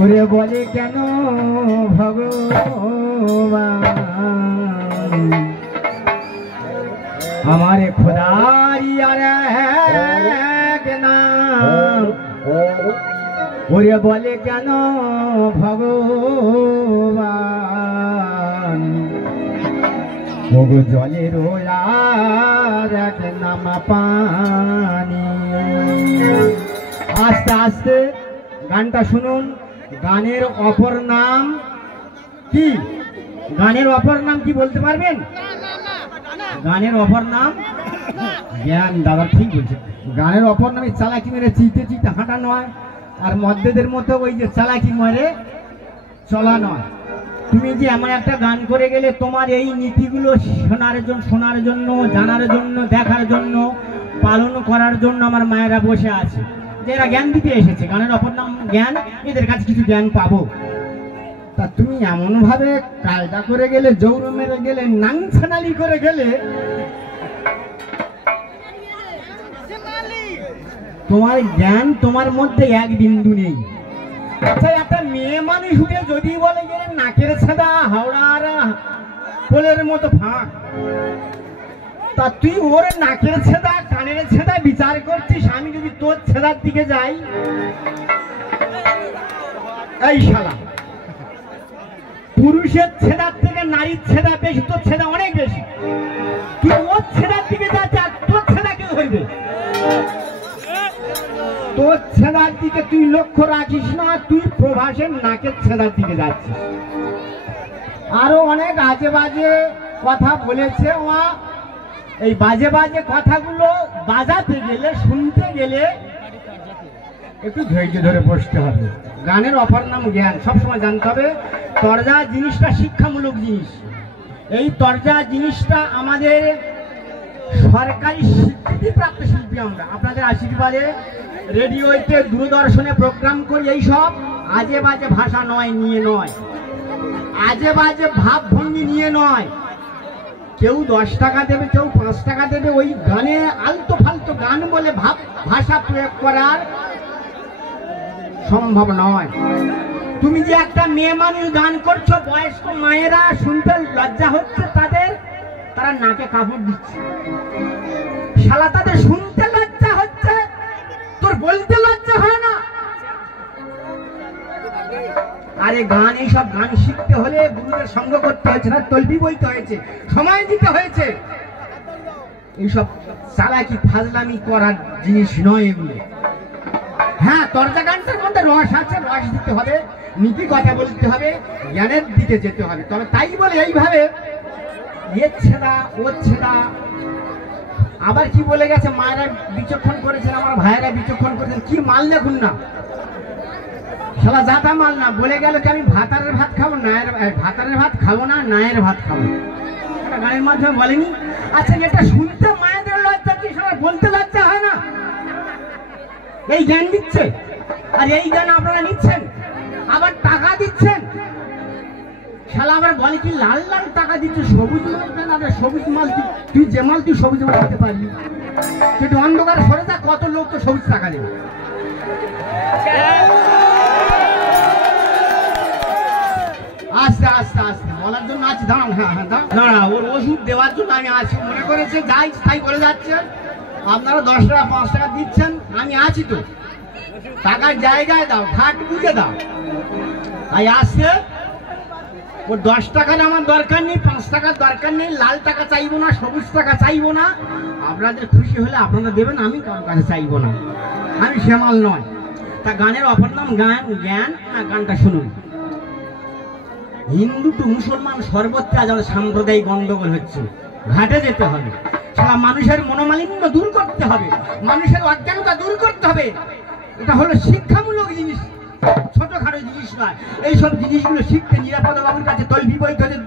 ওরে বলে কেন ভগবান আমারে খোদারি আর এক নাম, ওরে বলে কেন ভগবান ওগো জলের আর এক নাম পানি। আস্তে আস্তে গানটা শুনুন। গানের অপর নাম কি? গানের অপর নাম কি বলতে পারবেন? গানের অপর নাম জ্ঞান। দাদা ঠিক বলছে। গানের অপর নামে চালাকি মেরে চিতে চিতে হাঁটা নয়, আর মধ্যেদের মতো ওই যে চালাকি মেরে চলা নয়। তুমি যে এমন একটা গান করে গেলে তোমার এই নীতিগুলো শোনার জন্য জানার জন্য দেখার জন্য পালন করার জন্য আমার মায়েরা বসে আছে, যে এরা জ্ঞান দিতে এসেছে। গানের অপর নাম জ্ঞান, এদের কাছে কিছু জ্ঞান পাবো। তা তুমি এমন ভাবে কায়দা করে গেলে, জৌর মেরে গেলে, নাংছানালি করে গেলে, তোমার জ্ঞান তোমার মধ্যে এক বিন্দু নেই। আচ্ছা, একটা মেয়ে মানুষ উঠে যদি বলে গেলে নাকের ছেদা হাওড়ার পোলের মতো ফাঁক, তা তুই ওর নাকের ছেদা কানের ছেদা বিচার করছিস। আমি যদি তোর ছেদার দিকে যাই, এই শালা পুরুষের ছেদার থেকে নারীর ছেদা বেশি, তোর ছেদা অনেক বেশি। তুই ওর ছেদার দিকে যাচ্ছিস, আর তোর ছেদা কেউ ধরবে? তোর ছেদার দিকে তুই লক্ষ্য রাখিস না, তুই প্রভাসের নাকের ছেদার দিকে যাচ্ছিস। আরো অনেক আজে বাজে কথা বলেছে। এই বাজে বাজে কথাগুলো বাজাতে গেলে, শুনতে গেলে একটু ধৈর্য ধরে বসতে হবে। গানের অপর নাম জ্ঞান, সবসময় জানতে হবে। তরজা জিনিসটা শিক্ষামূলক জিনিস। এই তরজা জিনিসটা আমাদের সরকারি স্বীকৃতিপ্রাপ্ত শিল্পী। আমরা আপনাদের আশীর্বাদে রেডিওতে দূরদর্শনে প্রোগ্রাম করি। এই সব আজে বাজে ভাষা নয়, নিয়ে নয়, আজে বাজে ভাবভঙ্গি নিয়ে নয়। কেউ 10 টাকা দেবে, কেউ 5 টাকা দেবে, ওই গানে আলতো ফালতো গান বলে ভাষা প্রয়োগ করার সম্ভব নয়। তুমি যে একটা মেয়ে মানুষ গান করছো, বয়স্ক মায়েরা শুনতে লজ্জা হচ্ছে তাদের, তারা নাকে কাপড় দিচ্ছে। শালা তাদের শুনতে লজ্জা হচ্ছে, তোর বলতে লজ্জা হয় না? আরে গান, এইসব গান শিখতে হলে গুরুদের সঙ্গ করতে হয়েছে, না তলবি বইতে হয়েছে, সময় দিতে হয়েছে। এইসব চালাকি ফাজলামি করার জিনিস নয় এগুলো। হ্যাঁ, তরজা গানটার মধ্যে রস আছে, রস দিতে হবে, নীতি কথা বলতে হবে, জ্ঞানের দিকে যেতে হবে। তবে তাই বলে এইভাবে এর ছেদা ওর ছেদা। আবার কি বলে গেছে, মায়েরা বিচক্ষণ করেছেন, আমার ভাইয়েরা বিচক্ষণ করেছেন। কি মাল দেখুন না, শালা জাতা মাল না। বলে গেল কি আমি ভাতারের ভাত খাবো, ভাতারের ভাত খাবো না, নায়ের ভাত খাবো। গানের মাধ্যমে বলেনি। আচ্ছা, এটা শুনতে মায়েদের লজ্জা কি, সবাই বলতে লজ্জা হয় না? এই জ্ঞান দিচ্ছে, আর এই জ্ঞান আপনারা নিচ্ছেন, আবার টাকা দিচ্ছেন। শালা আবার বলে কি লাল লাল টাকা দিচ্ছে, সবুজ মাল কেন? সবুজ মাল তুই যে মাল তুই সবুজ মাল দিতে পারবি? তুই অন্ধকারে সরে যা, কত লোক তো সবুজ টাকা দেবে। আস্তে আস্তে আস্তে বলার জন্য আছি, দাঁড়ান। হ্যাঁ হ্যাঁ দাঁড়া, ওর ওষুধ দেওয়ার জন্য আমি আছি। মনে করেছে যাই তাই বলে যাচ্ছেন, আপনারা 10 টাকা 5 টাকা দিচ্ছেন, আমি আছি তো। টাকার জায়গায় দাও, ঘাট বুঝে দাও। তাই আসছে ওর 10 টাকার আমার দরকার নেই, 5 টাকার দরকার নেই, লাল টাকা চাইবো না, সবুজ টাকা চাইবো না। আপনাদের খুশি হলে আপনারা দেবেন, আমি কারোর কাছে চাইবো না, আমি শ্যামাল নয়। তা গানের অপর নাম গান, জ্ঞান। গানটা শুনুন। হিন্দু টু মুসলমান সর্বত্র আজ সাম্প্রদায়িক গন্ডগোল হচ্ছে। ঘাটে যেতে হবে, সারা মানুষের মনোমালিন্য দূর করতে হবে, মানুষের অজ্ঞানতা দূর করতে হবে। এটা হলো শিক্ষামূলক জিনিস, ছোটখাটো জিনিস নয়। এইসব জিনিসগুলো শিখতে নিরাপদ বাবুর কাছে তলবি বইতে হচ্ছে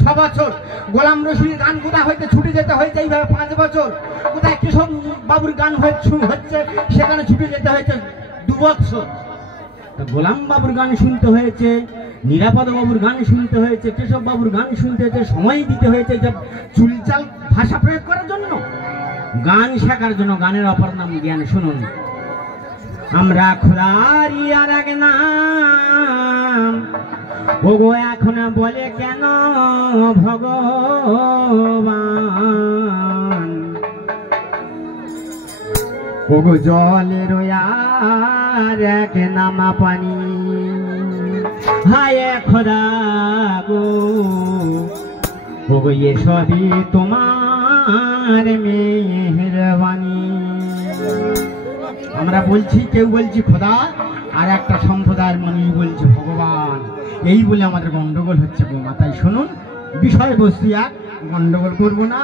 6 বছর, গোলাম রসুলের গান কোথা হইতে ছুটে যেতে হয়েছে এইভাবে 5 বছর, কোথায় কেশব বাবুর গান হচ্ছে সেখানে ছুটে যেতে হয়েছে 2 বছর। গোলাম বাবুর গান শুনতে হয়েছে, নিরাপদ বাবুর গান শুনতে হয়েছে, কেশব বাবুর গান শুনতে হয়েছে, সময় দিতে হয়েছে চুলচাল ভাষা প্রয়োগ করার জন্য, গান শেখার জন্য। গানের অপর নাম জ্ঞান। শুনুন, আমরা খোদারি আর এক নাম, ওগো এখন বলে কেন ভগবান, ওগো জলের আর এক নামা পানি, হায় খোদা গো, ওগো এ সবই তোমার মেহেরবানি। আমরা বলছি, কেউ বলছি খোদা, আর একটা সম্প্রদায়ের মানুষ বলছে ভগবান। এই বলে আমাদের গন্ডগোল হচ্ছে বৌমা। তাই শুনুন, বিষয়বস্তু এক, গন্ডগোল করবো না,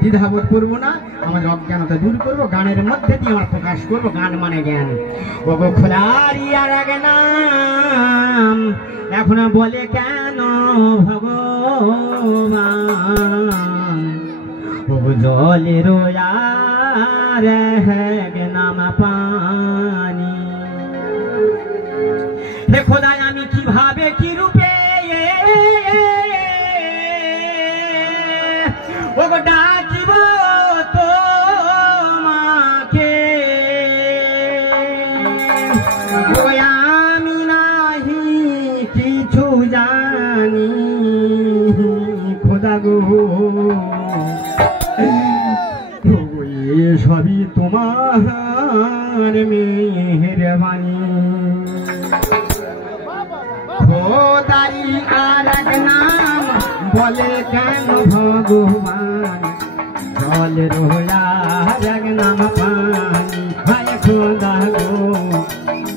দ্বিধাবোধ করবো না, আমাদের অজ্ঞানতা দূর করবো, গানের মধ্যে দিয়ে আমরা প্রকাশ করবো। গান মানে জ্ঞান। ওগো খোদারি আর এক নাম, এখন বলে কেন ভগবান, ওগো জলের আর এক নাম পানি। হে খোদাই আমি কিভাবে কি রূপে ওগো ডাকিব তোমাকে, ওই আমি নাহি কিছু জানি খোদা গো, সবই তোমার মেহেরবানি। খোদারি আর এক নাম বলে কেন ভগবান, জলের আর এক নাম পানি, হায় খোদা গো,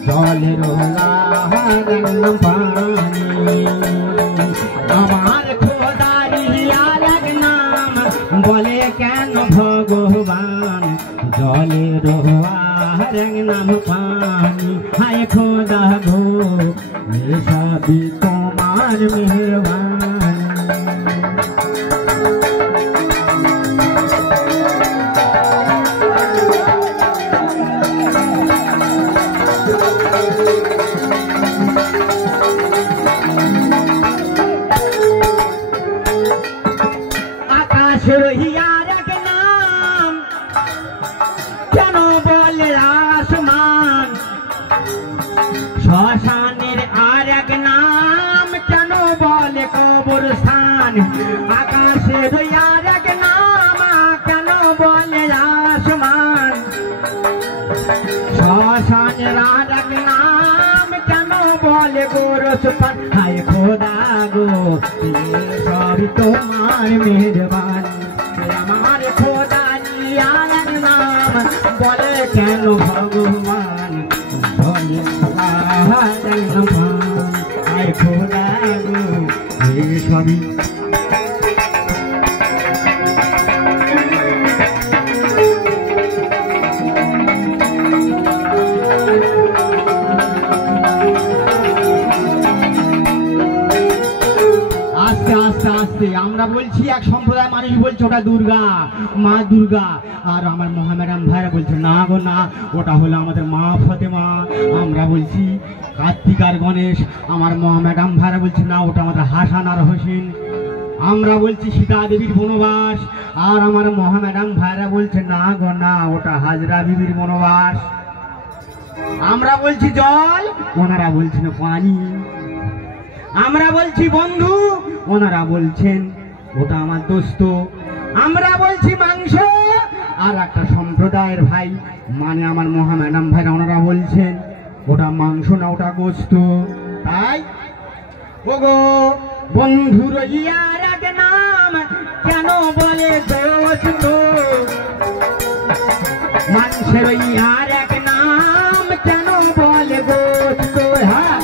জলের আর এক নাম পানি। আমার খোদারি আর এক নাম বলে কেন ভগবান, জলের আর এক নাম পানি, হায় খোদা গো, সবই তোমার মেহেরবানি। আকাশের আর এক নাম কেন বলে আসমান, শ্মশানের আর এক নাম কেন বলে কবরস্থান, আকাশের আর এক নাম কেন বলে আসমান, শ্মশানের আর এক নাম কেন বলে গোরস্থান, হায় খোদা গো, সবই তোমার মেহেরবানি। আমার খোদা আর এক নাম বলে কেন ভগবান, বলে হায় খোদা গো, সবই আমরা বলছি, এক সম্প্রদায় মানুষ বলছে ওটা দুর্গা, মা দুর্গা, আর আমার মহাম্যাডাম ভাইরা বলছে না গো না, ওটা হলো আমাদের মা ফতেমা। আমরা বলছি কার্তিক আর গণেশ, আমার মহাম্যাডাম ভাইরা বলছে না, ওটা আমাদের হাসান আর হোসেন। আমরা বলছি সীতা দেবীর বনবাস, আর আমার মহাম্যাডাম ভাইরা বলছে না গো না, ওটা হাজরা বিবির বনবাস। আমরা বলছি জল, ওনারা বলছেন পানি। আমরা বলছি বন্ধু, ওনারা বলছেন ওটা আমার দোস্ত। আমরা বলছি মাংস, আর একটা সম্প্রদায়ের ভাই মানে আমার মহাম্যাডাম ভাইরা ওনারা বলছেন ওটা মাংস না, ওটা গোস্ত। তাই ওগো বন্ধুর ইয়ার এক নাম কেন বলে গোস্ত, মাংসের ইয়ার এক নাম কেন বলে গোস্ত, হ্যাঁ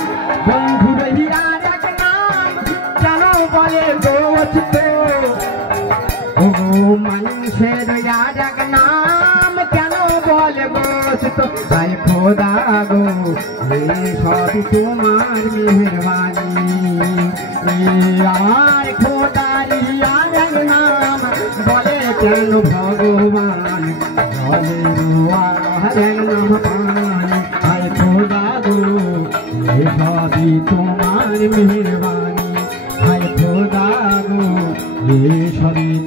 বন্ধুর ইয়ার এক নাম কেন বলে গোস্ত, ওগো মাংসের ইয়ার এক নাম কেন বলে গোস্ত, খোদা গো সবই তোমার মেহরবানি আমার খোদারি আর নাম বলে কেন ভগবান বলে আর নাম পানি হায় খোদা গো সবই তোমার মেহরবানি হায় খোদা গো সবই